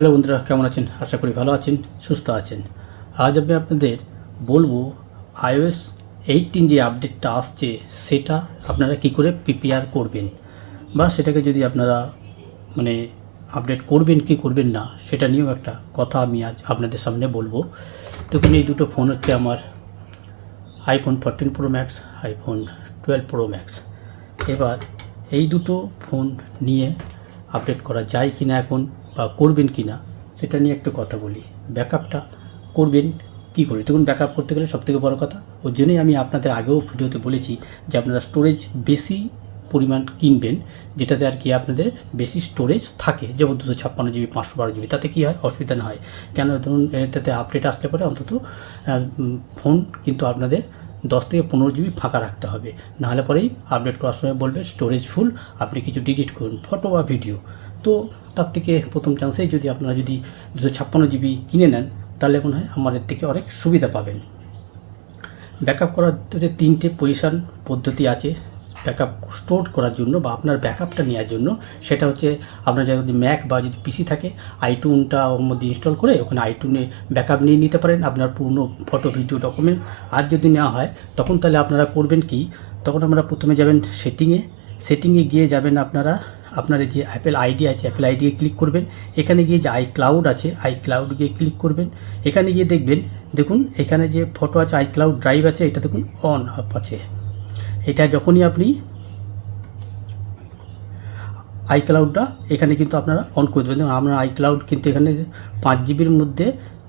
Hello বন্ধুরা, কেমন আছেন? আশা করি ভালো আছেন, সুস্থ আছেন। আজ আমি আপনাদের বলবো iOS 18 যে আপডেটটা আসছে সেটা আপনারা কি করে প্রিপেয়ার করবেন, বা সেটাকে যদি আপনারা মানে আপডেট করবেন কি করবেন না সেটা নিয়েও একটা কথা আমি আজ আপনাদের সামনে বলবো। দেখুন, এই দুটো ফোন হচ্ছে আমার iPhone 14 pro max, iPhone 12 pro max. এবার এই দুটো ফোন নিয়ে আপডেট করা যায় কি না এখন, বা করবেন কি না সেটা নিয়ে একটু কথা বলি। ব্যাকআপটা করবেন কি করে? দেখুন, ব্যাকআপ করতে গেলে সবথেকে বড় কথা, ওর জন্যই আমি আপনাদের আগেও ভিডিওতে বলেছি যে আপনারা স্টোরেজ বেশি পরিমাণ কিনবেন, যেটাতে আর কি আপনাদের বেশি স্টোরেজ থাকে, যেমন 256 জিবি, 512 জিবি। তাতে কী হয়, অসুবিধা না হয়। কেন? ধরুন এটাতে আপডেট আসলে পরে অন্তত ফোন কিন্তু আপনাদের 10 থেকে 15 জিবি ফাঁকা রাখতে হবে, নাহলে পরেই আপডেট করার সময় বলবে স্টোরেজ ফুল, আপনি কিছু ডিলিট করুন, ফটো বা ভিডিও। তো তার থেকে প্রথম চান্সেই যদি আপনারা 256 জিবি কিনে নেন, তাহলে মনে হয় আমাদের থেকে অনেক সুবিধা পাবেন। ব্যাকআপ করার 3টে পজিশান পদ্ধতি আছে ব্যাকআপ স্টোর করার জন্য, বা আপনার ব্যাকআপটা নেওয়ার জন্য। সেটা হচ্ছে, আপনার যদি ম্যাক বা যদি পিসি থাকে, আইটুনটা ওর মধ্যে ইনস্টল করে ওখানে আইটুনে ব্যাকআপ নিয়ে নিতে পারেন আপনার পুরনো ফটো, ভিডিও, ডকুমেন্ট। আর যদি নেওয়া হয় তখন তাহলে আপনারা করবেন কি, তখন আমরা প্রথমে যাবেন সেটিংয়ে গিয়ে যাবেন আপনার যে অ্যাপেল আইডি আছে, অ্যাপেল আইডি ক্লিক করবেন। এখানে গিয়ে যে আইক্লাউড আছে, আইক্লাউড গিয়ে ক্লিক করবেন। এখানে গিয়ে দেখুন এখানে যে ফটো আছে, আইক্লাউড ড্রাইভ আছে, এটা দেখুন অন আপ আছে। এটা যখনই আপনি আইক্লাউডটা এখানে কিন্তু আপনারা অন করে দেবেন। দেখুন আপনার আইক্লাউড কিন্তু এখানে 5 জিবির মধ্যে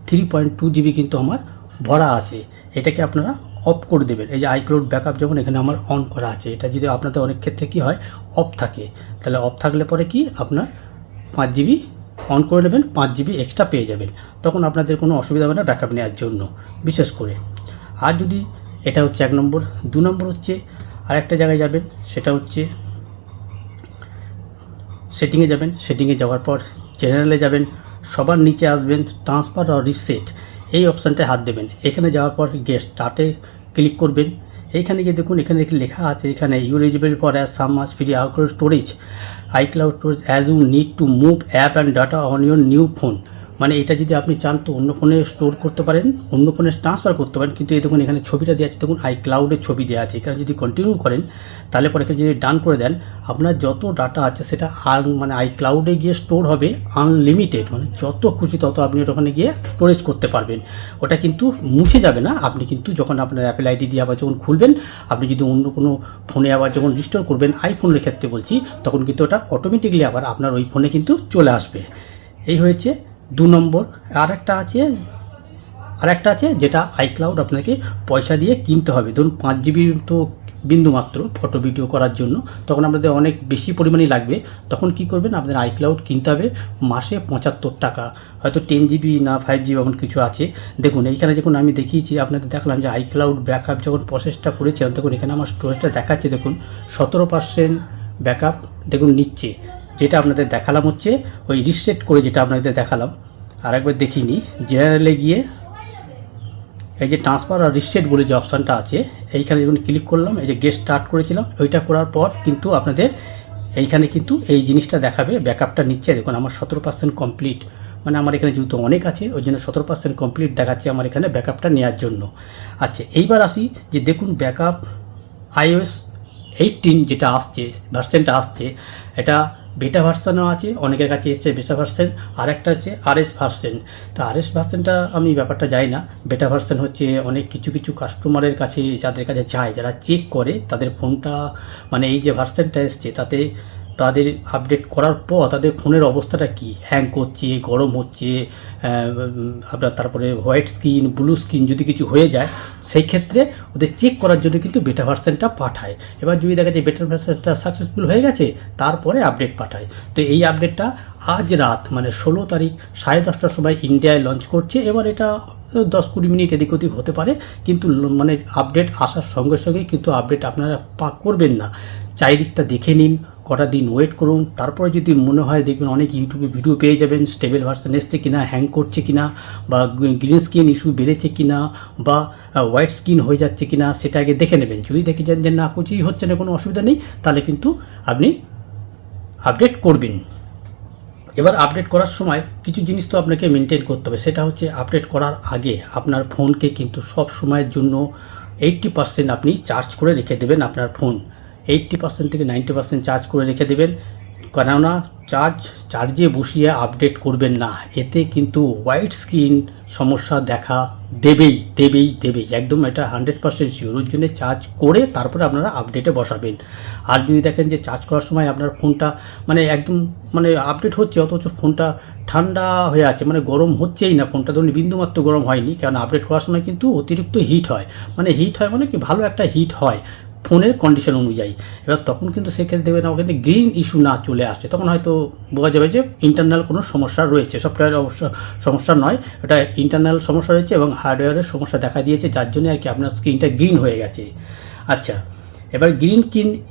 3.2 জিবি কিন্তু আমার ভরা আছে। এটাকে আপনারা অফ করে দেবেন। এই যে আইক্লাউড ব্যাকআপ যখন এখানে আমার অন করা আছে, এটা যদি আপনাদের অনেক ক্ষেত্রে কী হয়, অফ থাকে, তাহলে অফ থাকলে পরে কি আপনার 5 জিবি অন করে নেবেন, 5 জিবি এক্সট্রা পেয়ে যাবেন। তখন আপনাদের কোনো অসুবিধা হবে না ব্যাকআপ নেওয়ার জন্য, বিশেষ করে। আর যদি এটা হচ্ছে 1 নম্বর। 2 নম্বর হচ্ছে আরেকটা জায়গায় যাবেন, সেটা হচ্ছে সেটিংয়ে যাবেন। সেটিংয়ে যাওয়ার পর জেনারেলে যাবেন, সবার নিচে আসবেন ট্রান্সফার আর রিসেট, এই অপশানটায় হাত দেবেন। এখানে যাওয়ার পর গিয়ে স্টার্টে ক্লিক করবেন। এইখানে গিয়ে দেখুন এখানে লেখা আছে, এখানে you eligible for as some মাস free iCloud storage, iCloud storage as you need to move app and data on your new phone. মানে এটা যদি আপনি চান তো অন্য ফোনে স্টোর করতে পারেন, অন্য ফোনে ট্রান্সফার করতে পারেন। কিন্তু এই দেখুন এখানে ছবিটা দেওয়া আছে, দেখুন আইক্লাউডের ছবি দেওয়া আছে। এখানে যদি কন্টিনিউ করেন, তাহলে পরে এখানে যদি ডান করে দেন, আপনার যত ডাটা আছে সেটা মানে আইক্লাউডে গিয়ে স্টোর হবে আনলিমিটেড। মানে যত খুশি তত আপনি ওখানে গিয়ে স্টোরেজ করতে পারবেন। ওটা কিন্তু মুছে যাবে না। আপনি কিন্তু যখন আপনার অ্যাপেল আইডি দিয়ে আবার যখন খুলবেন, আপনি যদি অন্য কোনো ফোনে আবার যখন রিস্টোর করবেন, আইফোনের ক্ষেত্রে বলছি, তখন কিন্তু ওটা অটোমেটিকলি আবার আপনার ওই ফোনে কিন্তু চলে আসবে। এই হয়েছে 2 নম্বর। আরেকটা আছে যেটা আইক্লাউড আপনাকে পয়সা দিয়ে কিনতে হবে। ধরুন 5 জিবি তো বিন্দুমাত্র ফটো ভিডিও করার জন্য, তখন আপনাদের অনেক বেশি পরিমাণেই লাগবে। তখন কি করবেন, আপনাদের আইক্লাউড কিনতে হবে মাসে 75 টাকা, হয়তো 10 জিবি না 5 জিবি এমন কিছু আছে। দেখুন এইখানে যখন আমি দেখিয়েছি, আপনাদের দেখলাম যে আইক্লাউড ব্যাকআপ যখন প্রসেসটা করেছিলাম, তখন এখানে আমার স্টোরেজটা দেখাচ্ছে, দেখুন 17% ব্যাকআপ দেখুন নিচ্ছে। যেটা আপনাদের দেখালাম হচ্ছে ওই রিসেট করে, যেটা আপনাদের দেখালাম। আর একবার দেখিয়ে নিই, জেনারেলে গিয়ে এই যে ট্রান্সফার আর রিসেট বলে যে অপশানটা আছে, এইখানে যখন ক্লিক করলাম, এই যে গেট স্টার্ট করেছিলাম, ওইটা করার পর কিন্তু আপনাদের এইখানে কিন্তু এই জিনিসটা দেখাবে, ব্যাকআপটা নিচ্ছে। দেখুন আমার 17% কমপ্লিট, মানে আমার এখানে যেহেতু অনেক আছে ওই জন্য 17% কমপ্লিট দেখাচ্ছে আমার এখানে ব্যাকআপটা নেওয়ার জন্য। আচ্ছা, এইবার আসি যে দেখুন ব্যাকআপ iOS 18 যেটা আসছে, ভার্সেনটা আসছে, এটা বেটা ভার্সানও আছে, অনেকের কাছে এসছে বেটা ভার্সেন, আর একটা হচ্ছে আরএস ভার্সেন। তো আরএস ভার্সেনটা আমি ব্যাপারটা জানি না। বেটা ভার্সেন হচ্ছে অনেক কিছু কাস্টমারের কাছে, যাদের কাছে যায়, যারা চেক করে তাদের ফোনটা, মানে এই যে ভার্সেনটা এসছে তাতে তাদের আপডেট করার পর তাদের ফোনের অবস্থাটা কি, হ্যাং করছে, গরম হচ্ছে, আপনার তারপরে হোয়াইট স্ক্রিন, ব্লু স্ক্রিন যদি কিছু হয়ে যায়, সেই ক্ষেত্রে ওদের চেক করার জন্য কিন্তু বেটা ভার্সেনটা পাঠায়। এবার যদি দেখা যায় বেটা ভার্সেনটা সাকসেসফুল হয়ে গেছে, তারপরে আপডেট পাঠায়। তো এই আপডেটটা আজ রাত মানে 16 তারিখ 10:30টার সময় ইন্ডিয়ায় লঞ্চ করছে। এবার এটা 10-20 মিনিট এদিক ওদিক হতে পারে, কিন্তু মানে আপডেট আসার সঙ্গে সঙ্গেই কিন্তু আপডেট আপনারা করবেন না। চারিদিকটা দেখে নিন, কটা দিন ওয়েট করুন, তারপরে যদি মনে হয় দেখবেন অনেক ইউটিউবে ভিডিও পেয়ে যাবেন স্টেবল ভার্সন এসছে কিনা, হ্যাং করছে কিনা, বা গ্রিন স্ক্রিন ইস্যু বেড়েছে কিনা, বা হোয়াইট স্ক্রিন হয়ে যাচ্ছে কিনা, সেটা আগে দেখে নেবেন। যদি দেখে যান যে না কিছুই হচ্ছে না, কোনো অসুবিধা নেই, তাহলে কিন্তু আপনি আপডেট করবেন। এবার আপডেট করার সময় কিছু জিনিস তো আপনাকে মেনটেন করতে হবে, সেটা হচ্ছে আপডেট করার আগে আপনার ফোনকে কিন্তু সব সময়ের জন্য 80% আপনি চার্জ করে রেখে দেবেন। আপনার ফোন 80% থেকে 90% চার্জ করে রেখে দেবেন, কেননা চার্জে বসিয়ে আপডেট করবেন না, এতে কিন্তু হোয়াইট স্ক্রিন সমস্যা দেখা দেবেই একদম, এটা 100% শিওর। ওর জন্য চার্জ করে তারপরে আপনারা আপডেটে বসাবেন। আর যদি দেখেন যে চার্জ করার সময় আপনার ফোনটা মানে একদম মানে আপডেট হচ্ছে অথচ ফোনটা ঠান্ডা হয়ে আছে, মানে গরম হচ্ছেই না, ফোনটা ধরুন বিন্দুমাত্র গরম হয়নি, কারণ আপডেট করার সময় কিন্তু অতিরিক্ত হিট হয় মানে কি ভালো একটা হিট হয় ফোনের কন্ডিশন অনুযায়ী। এবার তখন কিন্তু সেক্ষেত্রে দেবেন ওখানে গ্রিন ইস্যু না চলে আসছে, তখন হয়তো বোঝা যাবে যে ইন্টারনাল কোনো সমস্যা রয়েছে। সফটওয়্যার অবশ্য সমস্যা নয়, এটা ইন্টারনাল সমস্যা রয়েছে এবং হার্ডওয়্যারের সমস্যা দেখা দিয়েছে, যার জন্য আর কি আপনার স্ক্রিনটা গ্রিন হয়ে গেছে। আচ্ছা, এবার গ্রিন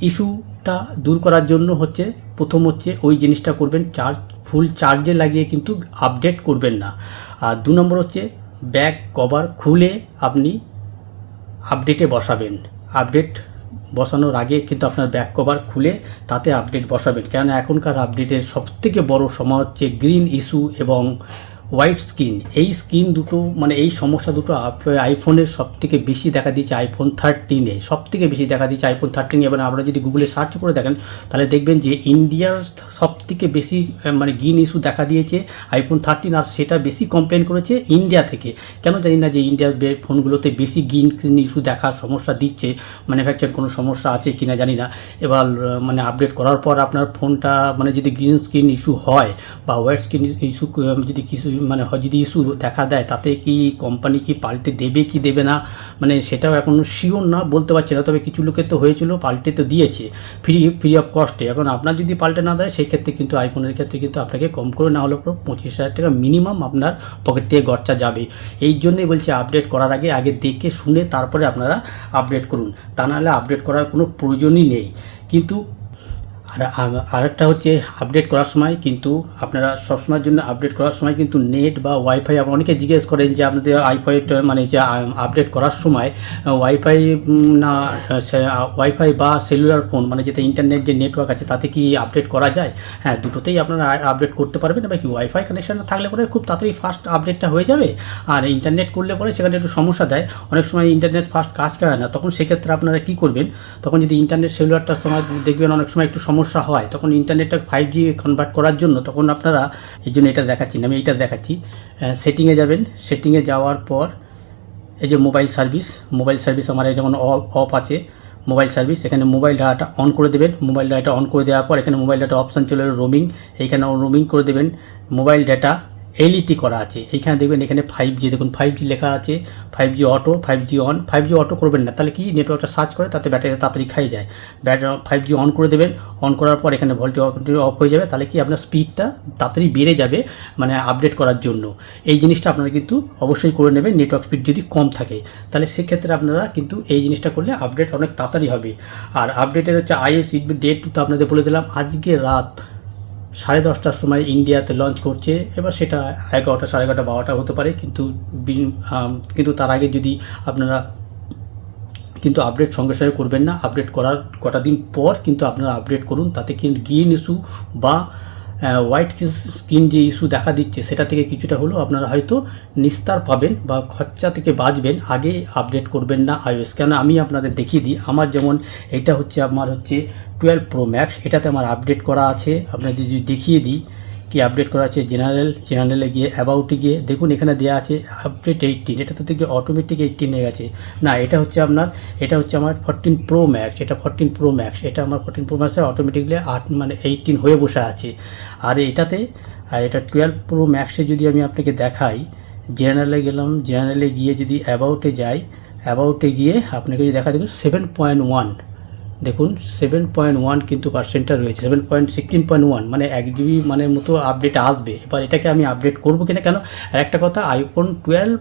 ইস্যুটা দূর করার জন্য প্রথম হচ্ছে ওই জিনিসটা করবেন, ফুল চার্জে লাগিয়ে কিন্তু আপডেট করবেন না। আর 2 নম্বর হচ্ছে ব্যাক কভার খুলে আপনি আপডেটে বসাবেন। আপডেট বসানোর আগে কিন্তু আপনার ব্যাক কভার খুলে তাতে আপডেট বসাবেন, কেননা এখনকার আপডেটের সবথেকে বড় সমস্যা হচ্ছে গ্রিন ইস্যু এবং হোয়াইট স্ক্রিন। এই স্ক্রিন দুটো মানে এই সমস্যা দুটো আইফোনের সবথেকে বেশি দেখা দিয়েছে আইফোন 13-এ, সবথেকে বেশি দেখা দিয়েছে আইফোন 13। এবং আপনারা যদি গুগলে সার্চ করে দেখেন তাহলে দেখবেন যে ইন্ডিয়ার সবথেকে বেশি মানে গ্রিন ইস্যু দেখা দিয়েছে আইফোন 13, আর সেটা বেশি কমপ্লেন করেছে ইন্ডিয়া থেকে। কেন জানি না যে ইন্ডিয়ার ফোনগুলোতে বেশি গ্রিন ইস্যু দেখার সমস্যা দিচ্ছে, ম্যানুফ্যাকচার কোনো সমস্যা আছে কিনা জানি না। এবার মানে আপডেট করার পর আপনার ফোনটা মানে যদি গ্রিন স্ক্রিন ইস্যু হয় বা হোয়াইট স্ক্রিন ইস্যু যদি কিছু মানে যদি ইস্যু দেখা দেয়, তাতে কি কোম্পানি কি পাল্টে দেবে কি দেবে না, মানে সেটাও এখন শিওর না, বলতে পারছি না। তবে কিছু লোকের তো হয়েছিল, পাল্টে তো দিয়েছে ফ্রি অফ কস্টে। এখন আপনার যদি পাল্টে না দেয়, সেই ক্ষেত্রে কিন্তু আইফোনের ক্ষেত্রে কিন্তু আপনাকে কম করে না হলে 25,000 টাকা মিনিমাম আপনার পকেট থেকে খরচা যাবে। এই জন্যই বলছি আপডেট করার আগে দেখে শুনে তারপরে আপনারা আপডেট করুন, তা নাহলে আপডেট করার কোনো প্রয়োজনই নেই। কিন্তু আরেকটা হচ্ছে আপডেট করার সময় কিন্তু আপনারা সবসময়ের জন্য আপডেট করার সময় কিন্তু নেট বা ওয়াইফাই, আপনারা অনেকে জিজ্ঞেস করেন যে আপনাদের মানে যে আপডেট করার সময় ওয়াইফাই বা সেলুলার ফোন মানে যেটা ইন্টারনেট যে নেটওয়ার্ক আছে তাতে কি আপডেট করা যায়? হ্যাঁ, দুটোতেই আপনারা আপডেট করতে পারবেন। এবার কি ওয়াইফাই কানেকশন থাকলে পরে খুব তাড়াতাড়ি ফাস্ট আপডেটটা হয়ে যাবে, আর ইন্টারনেট করলে পরে সেখানে একটু সমস্যা দেয়, অনেক সময় ইন্টারনেট ফাস্ট কাজ করে না। তখন সেক্ষেত্রে আপনারা কী করবেন, তখন যদি ইন্টারনেট সেলুলারটার সময় দেখবেন অনেক সময় একটু সমস্যা হয়, তখন ইন্টারনেটটা 5G কনভার্ট করার জন্য তখন আপনারা এই জন্য এটা দেখাচ্ছি না, আমি এইটা দেখাচ্ছি। সেটিংয়ে যাবেন, সেটিংয়ে যাওয়ার পর এই যে মোবাইল সার্ভিস আমার যেমন অফ আছে মোবাইল সার্ভিস, এখানে মোবাইল ডাটা অন করে দেবেন। মোবাইল ডাটা অন করে দেওয়ার পর এখানে মোবাইল ডাটা অপশান চলে রোমিং, এইখানে রোমিং করে দেবেন। মোবাইল ডাটা এলইটি করা আছে, এইখানে দেখবেন এখানে 5G, দেখুন 5G লেখা আছে, 5G auto, 5G on. 5G auto করবেন না, তাহলে কি নেটওয়ার্কটা সার্চ করে তাতে ব্যাটারি তাড়াতাড়ি খাই যায়। 5G অন করে দেবেন, অন করার পর এখানে ভোল্টেজ অফ হয়ে যাবে, তাহলে কি আপনার স্পিডটা তাড়াতাড়ি বেড়ে যাবে মানে আপডেট করার জন্য। এই জিনিসটা আপনারা কিন্তু অবশ্যই করে নেবেন, নেটওয়ার্ক স্পিড যদি কম থাকে, তাহলে সেক্ষেত্রে আপনারা কিন্তু এই জিনিসটা করলে আপডেট অনেক তাড়াতাড়ি হবে। আর আপডেটের হচ্ছে আইএসি ডেট তো আপনাদের বলে দিলাম, আজকে রাত 10:30টার সময় ইন্ডিয়াতে লঞ্চ করছে। এবার সেটা 11টা, 11:30, 12টা হতে পারে, কিন্তু তার আগে যদি আপনারা কিন্তু আপডেট সঙ্গে সঙ্গে করবেন না, আপডেট করার কটা দিন পর কিন্তু আপনারা আপডেট করুন, তাতে কিন্তু গ্রিন ইস্যু বা হোয়াইট স্ক্রিন যে ইস্যু দেখা দিচ্ছে সেটা থেকে কিছুটা হলেও আপনারা হয়তো নিস্তার পাবেন বা খরচা থেকে বাঁচবেন। আগে আপডেট করবেন না iOS, কেন আমি আপনাদের দেখিয়ে দিই। আমার যেমন এটা হচ্ছে আমার 12 Pro Max, এটাতে আমার আপডেট করা আছে, আপনাদের যদি দেখিয়ে দিই কি আপডেট করা আছে। জেনারেলে গিয়ে অ্যাবাউটে গিয়ে দেখুন এখানে দেওয়া আছে আপডেট 18, এটা তো থেকে অটোমেটিক 18 হয়ে গেছে না, এটা হচ্ছে আমার 14 Pro Max, এটা 14 Pro Max, এটা আমার 14 Pro Max অটোমেটিকলি 18 হয়ে বসে আছে। আর এটা 12 Pro Max-এ যদি আমি আপনাকে দেখাই, জেনারেলে গেলাম, জেনারেলে গিয়ে যদি অ্যাবাউটে যাই, অ্যাবাউটে গিয়ে আপনাকে যদি দেখা দেখুন 7.1, দেখুন 7.1 কিন্তু পার্সেন্টটা রয়েছে, 16.1 মানে 1 GB মানে মতো আপডেট আসবে। এবার এটাকে আমি আপডেট করবো কিনা, কেন আর একটা কথা, আইফোন 12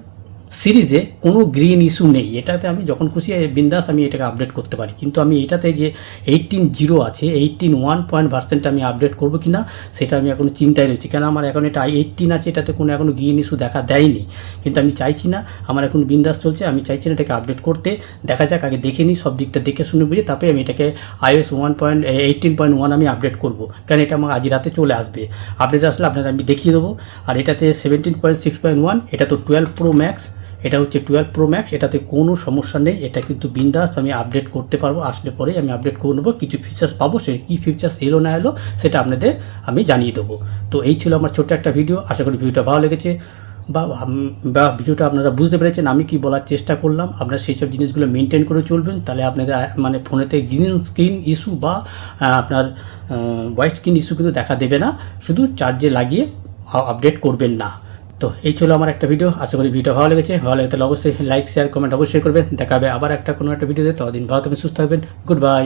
সিরিজে কোনো গ্রিন ইস্যু নেই, এটাতে আমি যখন খুশি বিন্দাস আমি এটাকে আপডেট করতে পারি। কিন্তু আমি এটাতে যে 18.0 আছে 18.1 পয়েন্ট ভার্সেনটা আমি আপডেট করবো কি না সেটা আমি এখন চিন্তায় রয়েছি, কেন আমার এখন এটা 18 আছে, এটাতে কোনো এখনও গ্রিন ইস্যু দেখা দেয়নি। কিন্তু আমি চাইছি না, আমার এখন বিন্দাস চলছে, আমি চাইছি না এটাকে আপডেট করতে। দেখা যাক, আগে দেখে নিই সব দিকটা দেখে শুনে বুঝে, তারপরে আমি এটাকে iOS 18.1 আমি আপডেট করবো, কারণ এটা আমার আজ রাতে চলে আসবে। আপডেট আসলে আপনাদের আমি দেখিয়ে দেবো। আর এটাতে 17.6.1, এটা তো 12 প্রো ম্যাক্স, এটা হচ্ছে 12 প্রো ম্যাক্স, এটাতে কোনো সমস্যা নেই, এটা কিন্তু বিন্দাস আমি আপডেট করতে পারবো। আসলে পরেই আমি আপডেট করে নেবো, কিছু ফিচার্স পাবো, সে কী ফিচার্স এলো না এলো সেটা আপনাদের আমি জানিয়ে দেবো। তো এই ছিল আমার ছোট্ট একটা ভিডিও, আশা করি ভিডিওটা ভালো লেগেছে বা ভিডিওটা আপনারা বুঝতে পেরেছেন আমি কি বলার চেষ্টা করলাম। আপনারা সেই সব জিনিসগুলো মেনটেন করে চলবেন, তাহলে আপনাদের মানে ফোনেতে গ্রিন স্ক্রিন ইস্যু বা আপনার হোয়াইট স্ক্রিন ইস্যু কিন্তু দেখা দেবে না, শুধু চার্জে লাগিয়ে আপডেট করবেন না। তো এই ছিল আমার একটা ভিডিও, আশা করি ভিডিও ভালো লেগেছে। ভালো লাগে তাহলে অবশ্যই লাইক শেয়ার কমেন্ট অবশ্যই করবেন। দেখা হবে আবার কোনো একটা ভিডিওতে, ততদিন ভালো থাকবেন, সুস্থ থাকবেন, গুড বাই।